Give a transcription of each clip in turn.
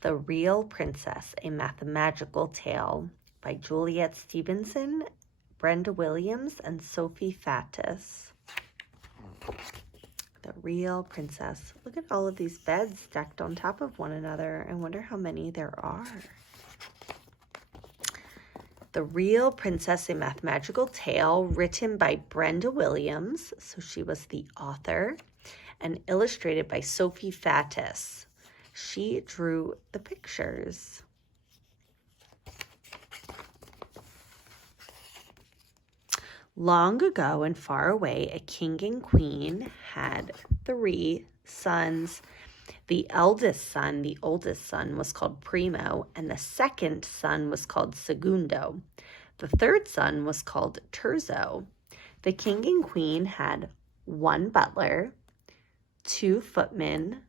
The Real Princess, a Mathemagical Tale by Juliet Stevenson, Brenda Williams, and Sophie Fatis. The Real Princess. Look at all of these beds stacked on top of one another. I wonder how many there are. The Real Princess, a Mathemagical Tale, written by Brenda Williams, so she was the author, and illustrated by Sophie Fatis. She drew the pictures. Long ago and far away, a king and queen had 3 sons. The eldest son, the oldest son, was called Primo, and the second son was called Segundo. The third son was called Terzo. The king and queen had 1 butler, 2 footmen,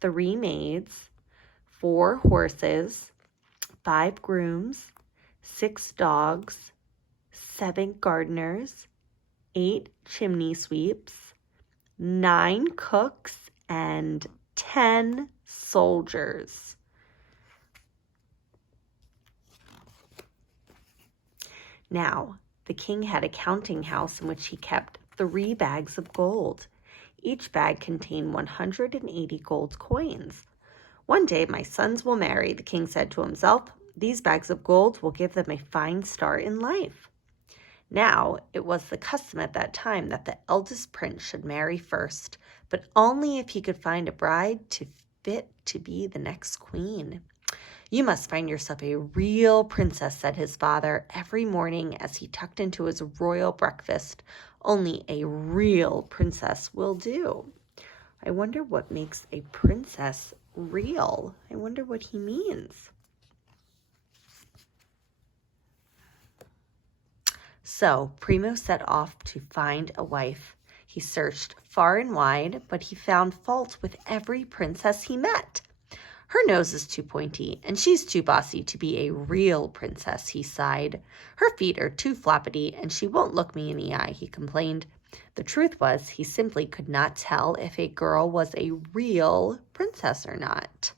3 maids, 4 horses, 5 grooms, 6 dogs, 7 gardeners, 8 chimney sweeps, 9 cooks, and 10 soldiers. Now, the king had a counting house in which he kept 3 bags of gold. Each bag contained 180 gold coins. One day my sons will marry, the king said to himself. These bags of gold will give them a fine start in life. Now, it was the custom at that time that the eldest prince should marry first, but only if he could find a bride fit to be the next queen. You must find yourself a real princess, said his father every morning as he tucked into his royal breakfast. Only a real princess will do. I wonder what makes a princess real. I wonder what he means. So Primo set off to find a wife. He searched far and wide, but he found fault with every princess he met. Her nose is too pointy, and she's too bossy to be a real princess, he sighed. Her feet are too floppity, and she won't look me in the eye, he complained. The truth was, he simply could not tell if a girl was a real princess or not.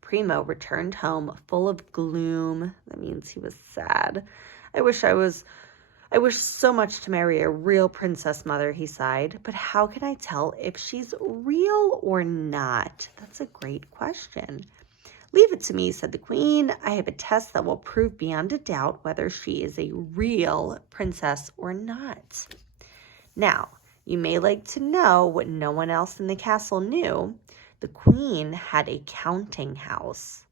Primo returned home full of gloom. That means he was sad. I wish so much to marry a real princess, mother, he sighed. But how can I tell if she's real or not? That's a great question. Leave it to me, said the queen. I have a test that will prove beyond a doubt whether she is a real princess or not. Now, you may like to know what no one else in the castle knew. The queen had a counting house.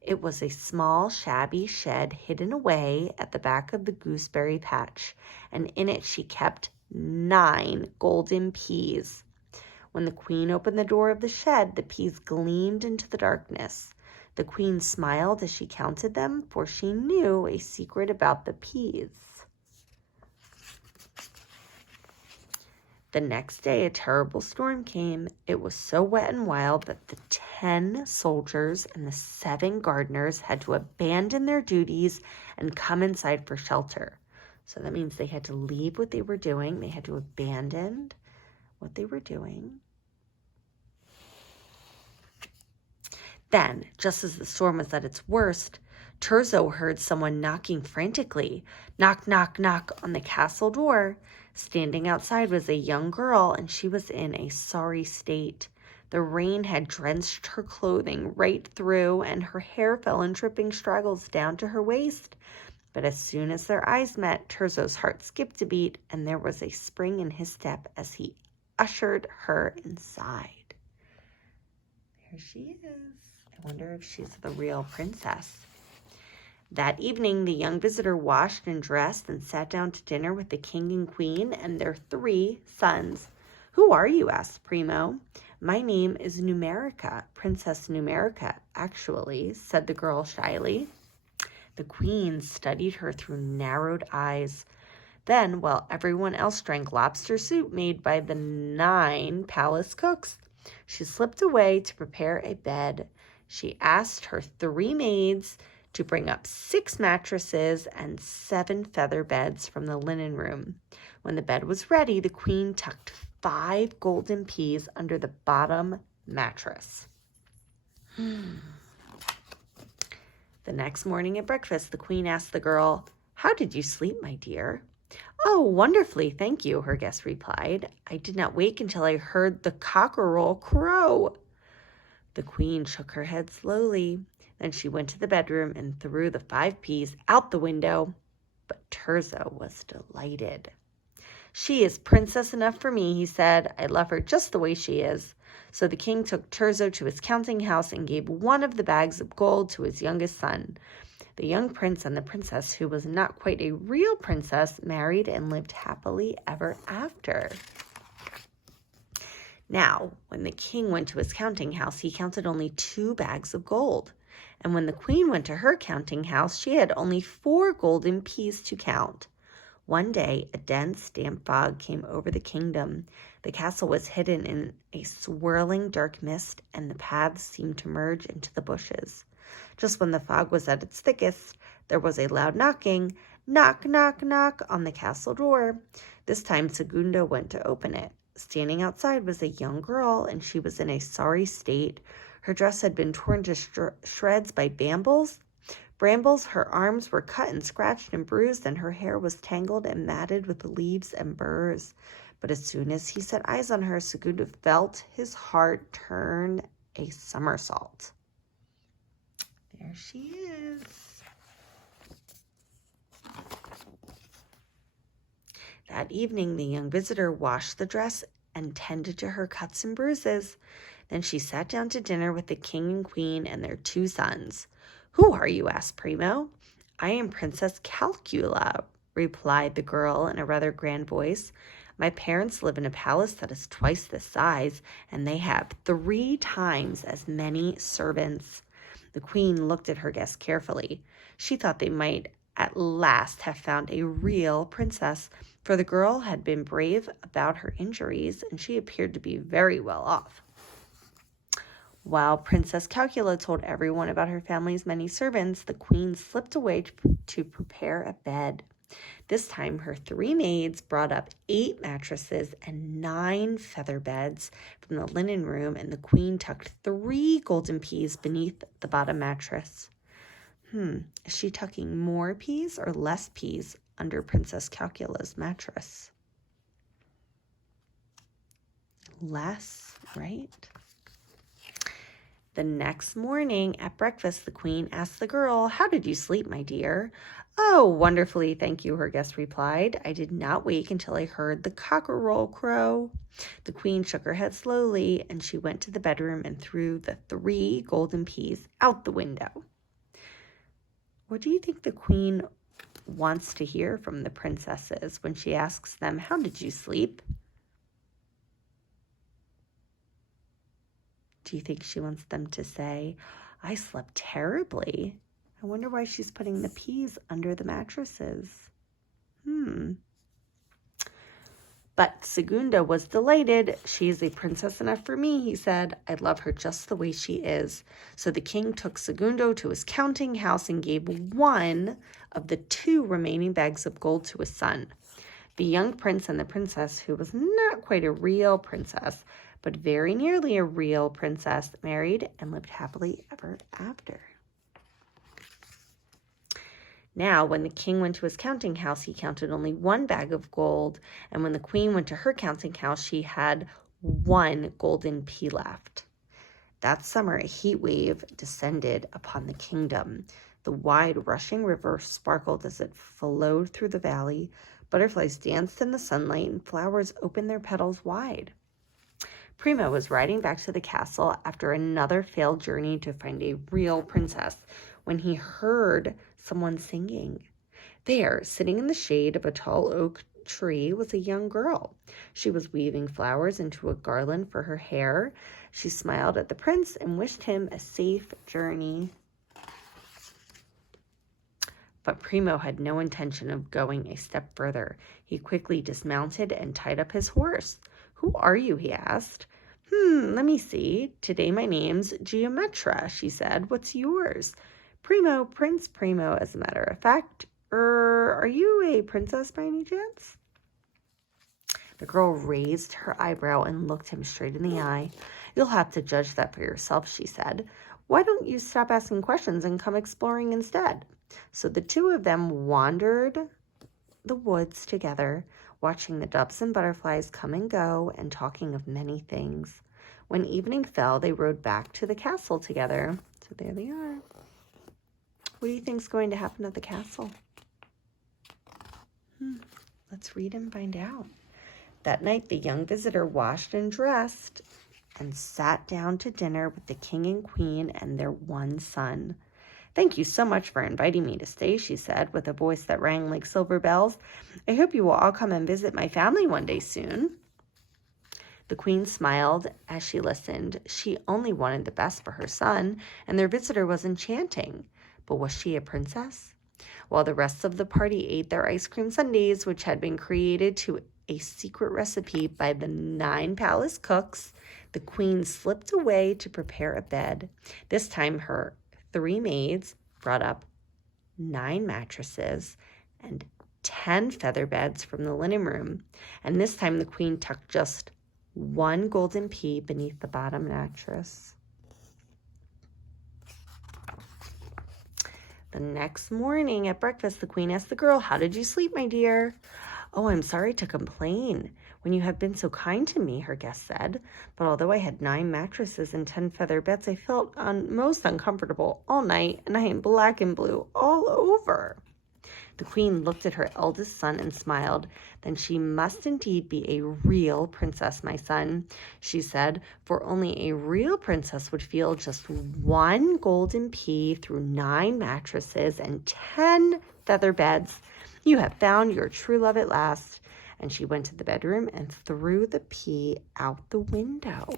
It was a small, shabby shed hidden away at the back of the gooseberry patch, and in it she kept 9 golden peas. When the queen opened the door of the shed, the peas gleamed into the darkness. The queen smiled as she counted them, for she knew a secret about the peas. The next day, a terrible storm came. It was so wet and wild that the 10 soldiers and the 7 gardeners had to abandon their duties and come inside for shelter. So that means they had to leave what they were doing. They had to abandon what they were doing. Then, just as the storm was at its worst, Terzo heard someone knocking frantically. Knock, knock, knock on the castle door. Standing outside was a young girl, and she was in a sorry state. The rain had drenched her clothing right through, and her hair fell in dripping straggles down to her waist. But as soon as their eyes met, Terzo's heart skipped a beat, and there was a spring in his step as he ushered her inside. There she is. I wonder if she's the real princess. That evening, the young visitor washed and dressed and sat down to dinner with the king and queen and their 3 sons. Who are you? Asked Primo. My name is Numerica, Princess Numerica, actually, said the girl shyly. The queen studied her through narrowed eyes. Then, while everyone else drank lobster soup made by the 9 palace cooks, she slipped away to prepare a bed. She asked her 3 maids to bring up 6 mattresses and 7 feather beds from the linen room. When the bed was ready, the queen tucked 5 golden peas under the bottom mattress. The next morning at breakfast, the queen asked the girl, "How did you sleep, my dear?" "Oh, wonderfully, thank you," her guest replied. "I did not wake until I heard the cockerel crow." The queen shook her head slowly. Then she went to the bedroom and threw the 5 peas out the window. But Terzo was delighted. "She is princess enough for me," he said. "I love her just the way she is." So the king took Terzo to his counting house and gave one of the bags of gold to his youngest son. The young prince and the princess, who was not quite a real princess, married and lived happily ever after. Now, when the king went to his counting house, he counted only 2 bags of gold. And when the queen went to her counting house, she had only 4 golden peas to count. One day, a dense, damp fog came over the kingdom. The castle was hidden in a swirling dark mist, and the paths seemed to merge into the bushes. Just when the fog was at its thickest, there was a loud knocking, knock, knock, knock, on the castle door. This time, Segundo went to open it. Standing outside was a young girl, and she was in a sorry state. Her dress had been torn to shreds by brambles. Her arms were cut and scratched and bruised, and her hair was tangled and matted with leaves and burrs. But as soon as he set eyes on her, Segundo felt his heart turn a somersault. There she is. That evening, the young visitor washed the dress and tended to her cuts and bruises. Then she sat down to dinner with the king and queen and their 2 sons. "Who are you?" asked Primo. "I am Princess Calcula," replied the girl in a rather grand voice. "My parents live in a palace that is twice this size, and they have 3 times as many servants." The queen looked at her guests carefully. She thought they might at last have found a real princess, for the girl had been brave about her injuries, and she appeared to be very well off. While Princess Calcula told everyone about her family's many servants, the queen slipped away to prepare a bed. This time, her 3 maids brought up 8 mattresses and 9 feather beds from the linen room, and the queen tucked 3 golden peas beneath the bottom mattress. Is she tucking more peas or less peas under Princess Calcula's mattress? Less, right? The next morning at breakfast, the queen asked the girl, "How did you sleep, my dear?" "Oh, wonderfully, thank you," her guest replied. "I did not wake until I heard the cockerel crow." The queen shook her head slowly, and she went to the bedroom and threw the 3 golden peas out the window. What do you think the queen wants to hear from the princesses when she asks them, "How did you sleep?" Do you think she wants them to say, "I slept terribly"? I wonder why she's putting the peas under the mattresses. But Segundo was delighted. "She is a princess enough for me," he said. "I love her just the way she is." So the king took Segundo to his counting house and gave one of the 2 remaining bags of gold to his son. The young prince and the princess, who was not quite a real princess, but very nearly a real princess, married and lived happily ever after. Now, when the king went to his counting house, he counted only 1 bag of gold, and when the queen went to her counting house, she had 1 golden pea left. That summer, a heat wave descended upon the kingdom. The wide, rushing river sparkled as it flowed through the valley. Butterflies danced in the sunlight, and flowers opened their petals wide. Primo was riding back to the castle after another failed journey to find a real princess when he heard someone singing. There, sitting in the shade of a tall oak tree, was a young girl. She was weaving flowers into a garland for her hair. She smiled at the prince and wished him a safe journey. But Primo had no intention of going a step further. He quickly dismounted and tied up his horse. "Who are you?" he asked. Let me see. "Today my name's Geometra," she said. "What's yours?" "Primo, Prince Primo, as a matter of fact. Are you a princess by any chance?" The girl raised her eyebrow and looked him straight in the eye. You'll have to judge that for yourself, she said. Why don't you stop asking questions and come exploring instead? So the two of them wandered the woods together, watching the doves and butterflies come and go and talking of many things. When evening fell, they rode back to the castle together. So there they are. What do you think's going to happen at the castle? Let's read and find out. That night, the young visitor washed and dressed and sat down to dinner with the king and queen and their one son. Thank you so much for inviting me to stay, she said, with a voice that rang like silver bells. I hope you will all come and visit my family one day soon. The queen smiled as she listened. She only wanted the best for her son, and their visitor was enchanting. But was she a princess? While the rest of the party ate their ice cream sundaes, which had been created to a secret recipe by the 9 palace cooks, the queen slipped away to prepare a bed. This time her 3 maids brought up 9 mattresses and 10 feather beds from the linen room. And this time the queen tucked just 1 golden pea beneath the bottom mattress. The next morning at breakfast, the queen asked the girl, "How did you sleep, my dear?" "Oh, I'm sorry to complain when you have been so kind to me," her guest said. "But although I had 9 mattresses and 10 feather beds, I felt most uncomfortable all night, and I am black and blue all over." The queen looked at her eldest son and smiled. "Then she must indeed be a real princess, my son," she said, "for only a real princess would feel just 1 golden pea through 9 mattresses and 10 feather beds. You have found your true love at last." And she went to the bedroom and threw the pea out the window.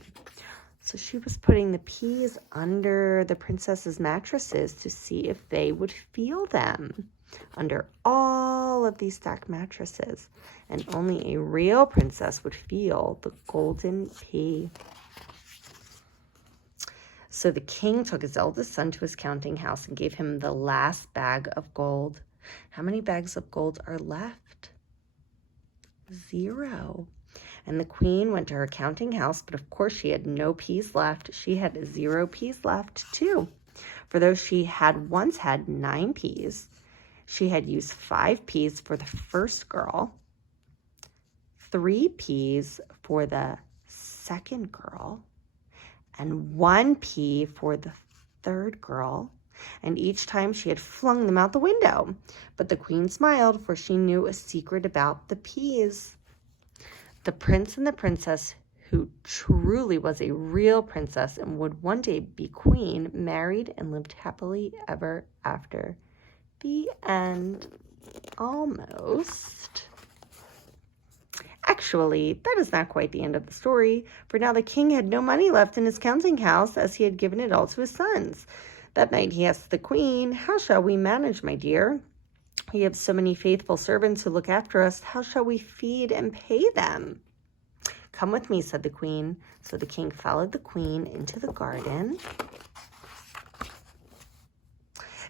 So she was putting the peas under the princess's mattresses to see if they would feel them under all of these stacked mattresses. And only a real princess would feel the golden pea. So the king took his eldest son to his counting house and gave him the last bag of gold. How many bags of gold are left? 0. And the queen went to her counting house, but of course she had no peas left. She had 0 peas left too. For though she had once had 9 peas, she had used 5 peas for the first girl, 3 peas for the second girl, and 1 pea for the third girl. And each time she had flung them out the window. But the queen smiled, for she knew a secret about the peas. The prince and the princess, who truly was a real princess and would one day be queen, married and lived happily ever after. The end. Almost. Actually, that is not quite the end of the story, for now the king had no money left in his counting house, as he had given it all to his sons. That night he asked the queen, "How shall we manage, my dear? We have so many faithful servants who look after us. How shall we feed and pay them?" "Come with me," said the queen. So the king followed the queen into the garden.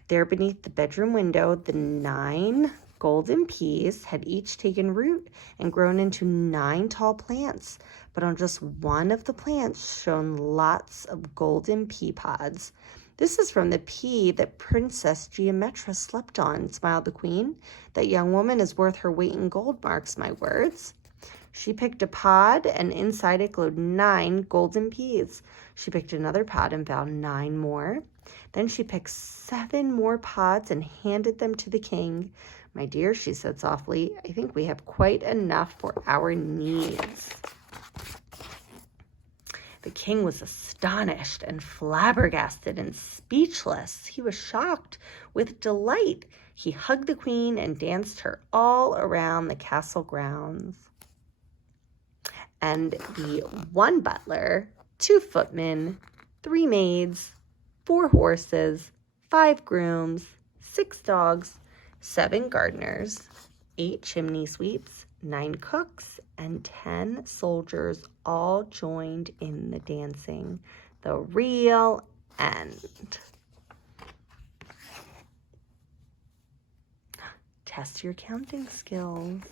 There beneath the bedroom window, the 9 golden peas had each taken root and grown into 9 tall plants. But on just one of the plants shone lots of golden pea pods. "This is from the pea that Princess Geometra slept on," smiled the queen. "That young woman is worth her weight in gold, marks my words." She picked a pod, and inside it glowed 9 golden peas. She picked another pod and found 9 more. Then she picked 7 more pods and handed them to the king. "My dear," she said softly, "I think we have quite enough for our needs." The king was astonished and flabbergasted and speechless. He was shocked with delight. He hugged the queen and danced her all around the castle grounds. And the 1 butler, 2 footmen, 3 maids, 4 horses, 5 grooms, 6 dogs, 7 gardeners, 8 chimney sweeps, 9 cooks, and 10 soldiers all joined in the dancing. The real end. Test your counting skills.